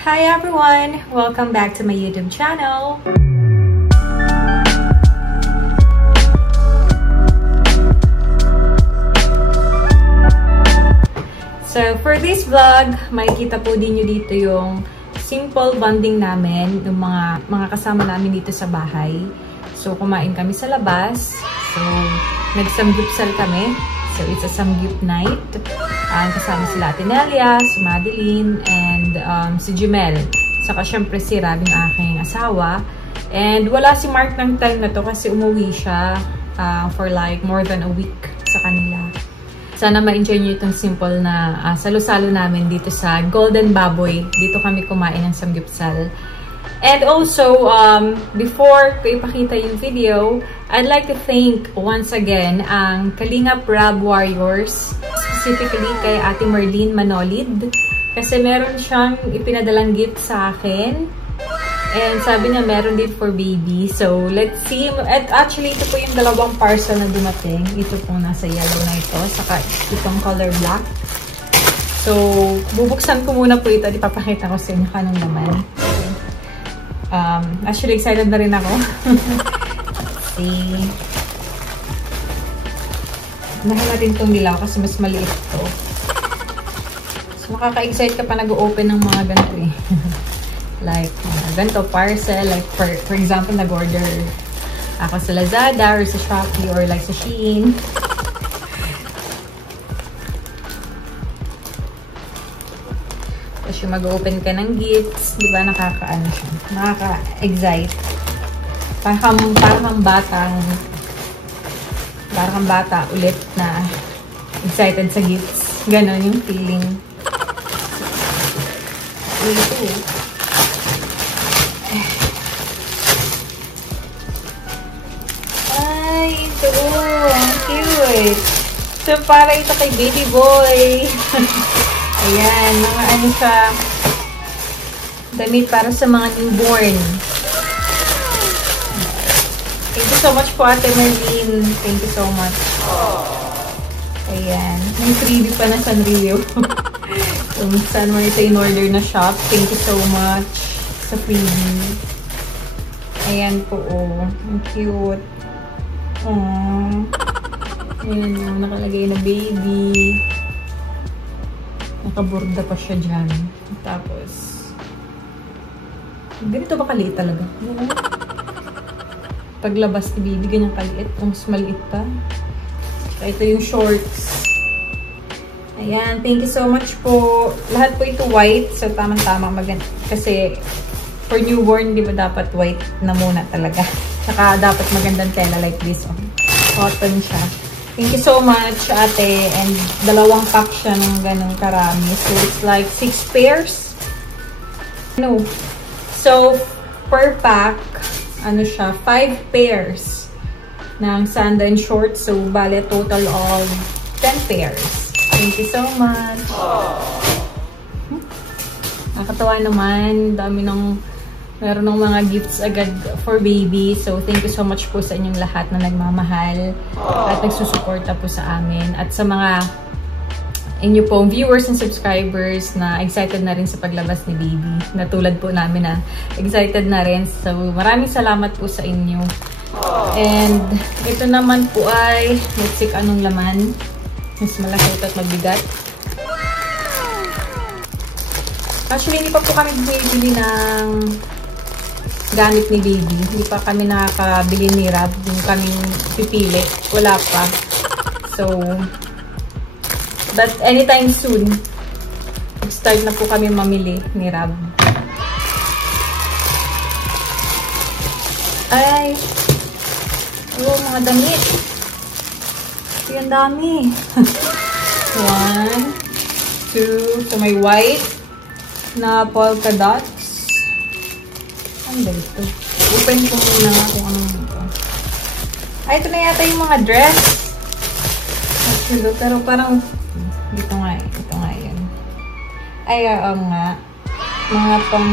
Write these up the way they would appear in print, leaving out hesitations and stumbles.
Hi everyone! Welcome back to my YouTube channel! So for this vlog, makikita po din nyo dito yung simple bonding namin, yung mga kasama namin dito sa bahay. So kumain kami sa labas. So nag-samgyupsal kami. So it's a samgyup night. Kasama sila Ate Nelia, si Madeline, and si Jumel. Saka syempre si Rab, yung aking asawa. And wala si Mark ng time na to kasi umuwi siya for like more than a week sa kanila. Sana ma-enjoy nyo itong simple na salo-salo namin dito sa Golden Baboy. Dito kami kumain ng samgyupsal. And also, before ko ipakita yung video, I'd like to thank once again ang Kalingap Rab Warriors, specifically kay Ate Merlene Manolid. Kasi meron siyang ipinadalang gift sa akin. And sabi niya meron din for baby. So, let's see. At actually, ito po yung dalawang parcel na dumating. Ito pong nasa yellow na ito. Saka itong color black. So, bubuksan ko muna po ito. At ipapakita ko sa inyo kanong naman. Actually, excited na rin ako. Let's see. Mahal natin itong dilaw kasi mas maliit ito. So, makaka-excite ka pa nag-open ng mga ganito eh. Like, ganito, parcel. Like, for example, nag-order ako sa Lazada or sa Shopee or like sa Shein. Tapos yung mag-open ka ng gifts, di ba, nakaka-ano siya, nakaka-excite. Parang bata ulit na excited sa gifts. Ganon yung feeling. Ito. Ang cute. So, para ito kay baby boy. Ayan, mga ano siya, damit para sa mga newborn. Thank you so much po, Ate Merlene. Thank you so much. Ayan. May freebie pa na Sanrio. Kung saan mo ito in-order na shop. Thank you so much sa freebie. Ayan po, oh. Ang cute. Aww. Ayan yung nakalagay na baby. Nakaborda pa siya dyan. Tapos, ganito ba kaliit talaga? Paglabas ni baby, ganyan kaliit. Ang maliit pa. So, ito yung shorts. Ayan, thank you so much po. Lahat po ito white. So, tamang-tama maganda. Kasi, for newborn, di ba dapat white na muna talaga. Saka dapat magandang tela like this. Oh. Cotton siya. Thank you so much, ate. And dalawang pack siya ng ganong karami. So, it's like 6 pairs. No. So, per pack, ano siya, 5 pairs ng sandal and shorts. So, bale total of 10 pairs. Thank you so much. Nakakatawa naman. Dami ng meron ng mga gifts agad for baby. So, thank you so much po sa inyong lahat na nagmamahal at nagsusuporta po sa amin. At sa mga inyo pong viewers and subscribers na excited na rin sa paglabas ni baby. Natulad po namin na excited na rin. So, maraming salamat po sa inyo. And, ito naman po ay, let's see anong laman. Mas malaki ito at mabigat. Actually, hindi pa po kami bumibili ng gamit ni baby. Hindi pa kami nakakabili ni Rab. Yung kaming pipili. Wala pa. So, but anytime soon, start na po kami mamili ni Rab. Ay! Oh, mga damit. Yan dami. 1, 2. So, may white na polka dots. Ano ba ito? Open ko muna kung ano ito. Ay, ito na yata yung mga dress. Actually, pero parang dito nga eh. Ito nga yun. Ay, nga. Mga pang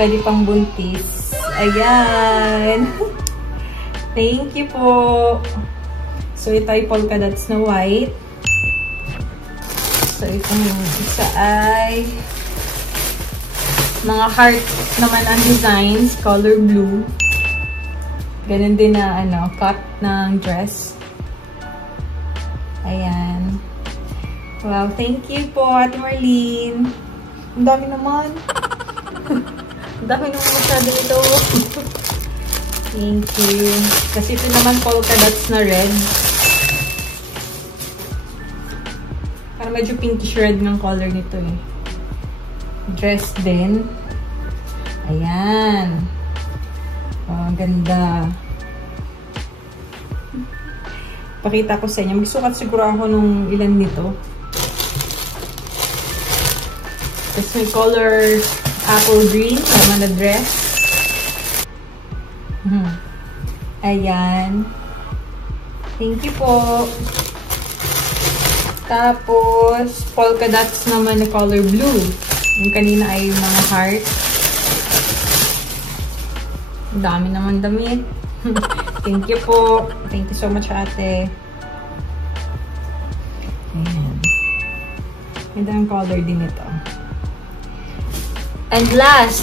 pwede pang buntis. Ayan. Thank you po. So, ito ay polka dots na white. So, itong isa ay Mga heart naman ang designs, color blue. Ganun din na cut ng dress. Ayan. Wow, thank you po, Ate Marlene. Ang dami naman. Ang dami naman masyado ito. Thank you. Kasi ito naman polka dots na red. Parang medyo pinkish red ng color nito eh. Dress din. Ayan. Oh, ganda. Pakita ko sa inyo. Magsukat siguro ako nung ilan nito. Tapos may color apple green. Naman na dress. Ayan. Thank you po. Tapos, polka dots naman na color blue. Yung kanina ay mga heart. Dami naman damit. Thank you po. Thank you so much, ate. Ayan. Ganda ang color din ito. And last,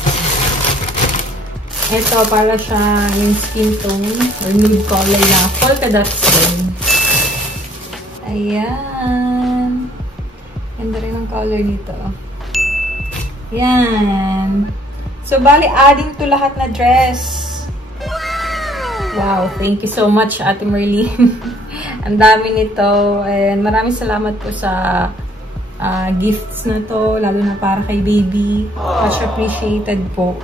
ito para siya yung skin tone or nude color na polka dots din. Ayan. Ganda rin ang color nito. Ayan. So, bali, adding to lahat na dress. Wow, thank you so much, Ate Marlene. Ang dami nito. And maraming salamat po sa gifts na to, lalo na para kay baby. Much appreciated po.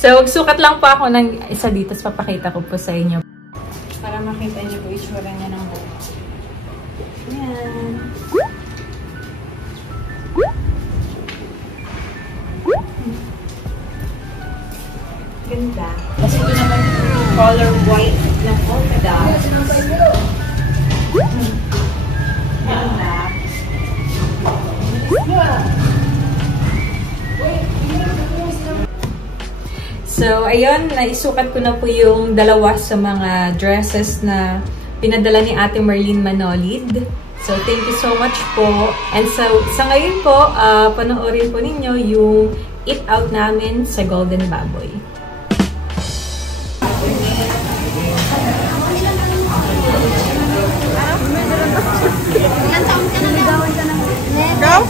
So, magsukat lang po ako ng isa dito. Papakita ko po sa inyo. Para makita niyo po itsura niya ng buhok. Ayan. Ganda. Kasi ito naman yung color white na polka dots. Ganda. So, ayun, naisukat ko na po yung dalawa sa mga dresses na pinadala ni Ate Marlene Manolid. So, thank you so much po. And so, sa ngayon po, panoorin po ninyo yung eat out namin sa Golden Baboy. Ikaw?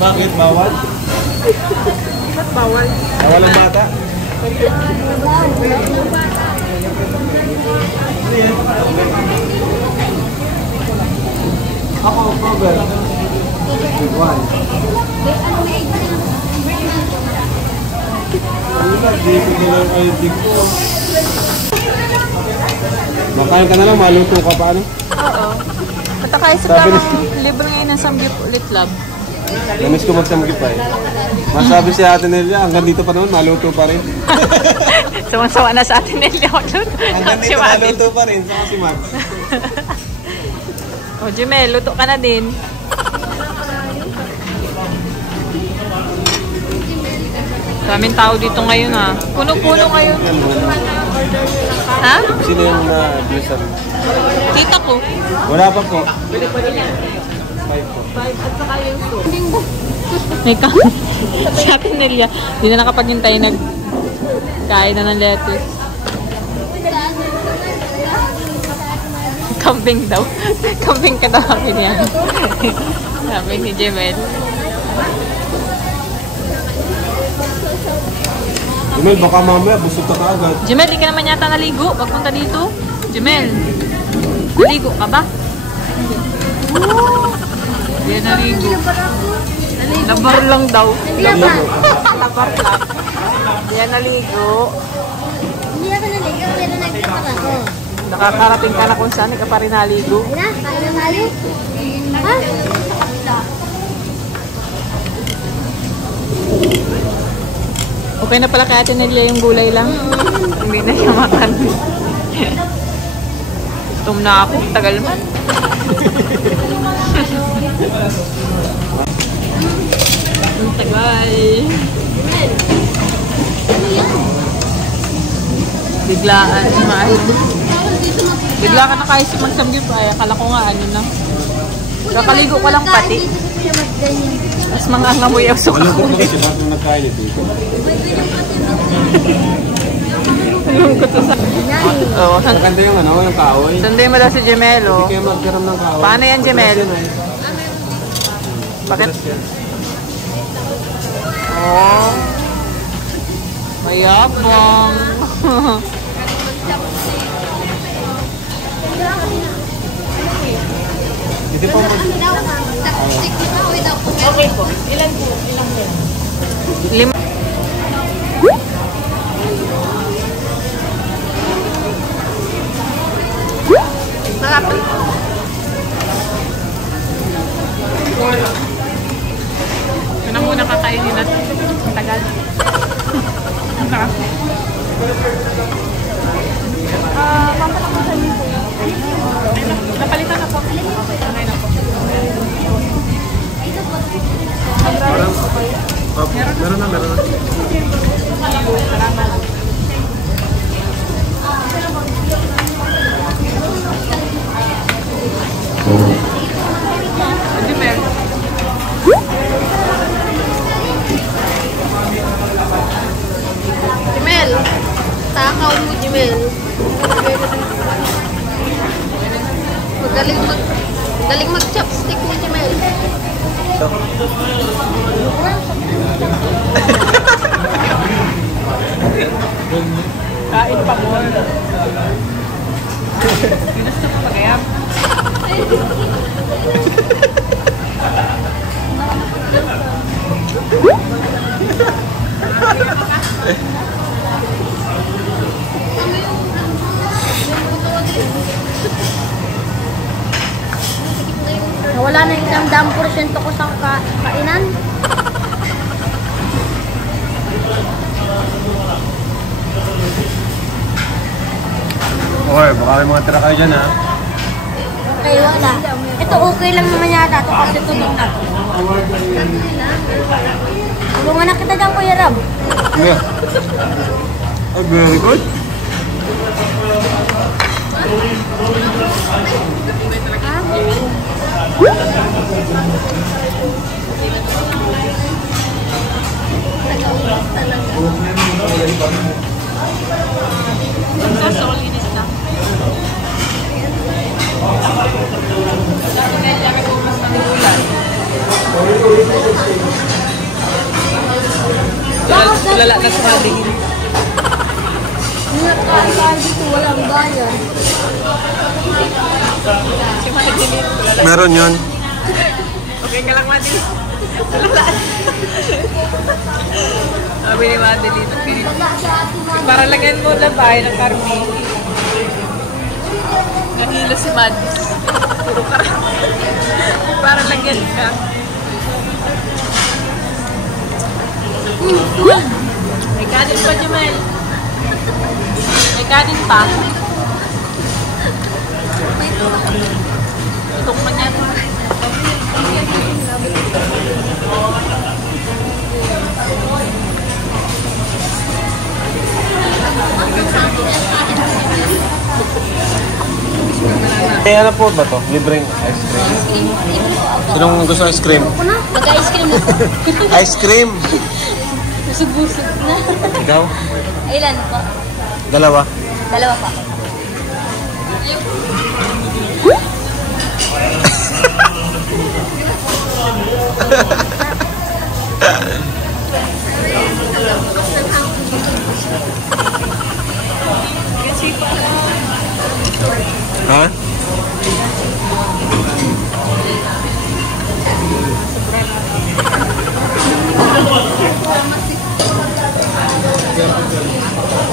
Bakit bawal? Ba't bawal? Bawal ang bata? Ako, cover. One. Makain ka na lang, maluto ka pa ano? Oo. Patakaisip lang ang libre ngayon ng Samgyup Ulit Lab. Namiss ko mag-samgyup pa eh. Masabi si Ate Nelia, hanggang dito pa naman, maluto pa rin. Sawan-sawa na sa Ate Nelia. Hanggang dito maluto pa rin, saka si Max. O, Jimel, luto ka na din. Daming tao dito ngayon ha. Puno-puno ngayon. Ha? Sino yung na-adressan? Tita ko. Wala pa po. 5 po. 5 at saka yung 2. May kami. Si Ate Nelia, hindi na nakapaghintay, nagkain na ng lettuce. Kambing daw. Kambing ka daw kami niya. Sabi ni Jemel. Jemel, baka mamaya busog ka agad. Jemel, di ka naman yata naligo. Pagpunta dito. Jemel, naligo ka ba? Hindi naligo. Labar lang daw. Labar lang. Hindi naligo. Hindi ako naligo, pero nagtapak ako. Nakakarating ka na kung saan ka pa rin naligo. Wala, kaya na tayo. Ha? Okay na pala kaya Nelia yung gulay lang. Hindi na siya makan. Gutom na ako. Tagal man. Ang tagal. Biglaan. Bigla ka na kahit si Magsamgyup. Ay, akala ko nga ano na. Kakaligo ko lang pati. siya mag-ganyan. Mas mga ngamoy ang suka Malungkot ko. na kasi lahat ng nagkain ito. Malungkot to sa... Oo, Maganda yung ano, yung kahoy. sunday mo daw si Gemelo. Hindi kayo magkaroon ng kahoy. Paano yan, Gemel? Bakit? Oh. Mayabang. Hindi pa mag... Okay po. Ilan po? Ilang po? Lima. Sarap. Ito na muna kakainin natin. Ang tagal. Ang sarap. Pampalakasan niyo po yun. Napalitan na po. Okay na po. Meron na. Jimel. Jimel. Takaw mo, Jimel. Magaling mag-chopstick ni Jimel. Kain pa mo. Ginusto ko pa kaya. Wala na ilang daang porsyento ko sa kainan. Okay, baka may mga tira kayo dyan ha. Okay, wala. Ito okay lang naman yata ito kasi tunog na to. Tulungan na kita dyan, Kuya Rab. Yeah. Oh, very good. Lala na sa kaling. Nakakal dito, walang bayan. Si Madeline. Meron yun. Okay ka lang, Madeline. Lala. Sabi ni Madeline. Okay. Para lagyan mo na bahay ng karmi. Nahilo si Mads. Puro ka. Para lagyan ka. May kanin pa, Jamel. May kanin pa. Itong man yan. Eh, ano po ba to? Libreng ice cream. Sinong gusto ice cream? Mag-ice cream na. Ice cream! Busog-busog na. Ikaw? Ilan po? Dalawa. Dalawa pa. Ha?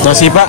Nasipa?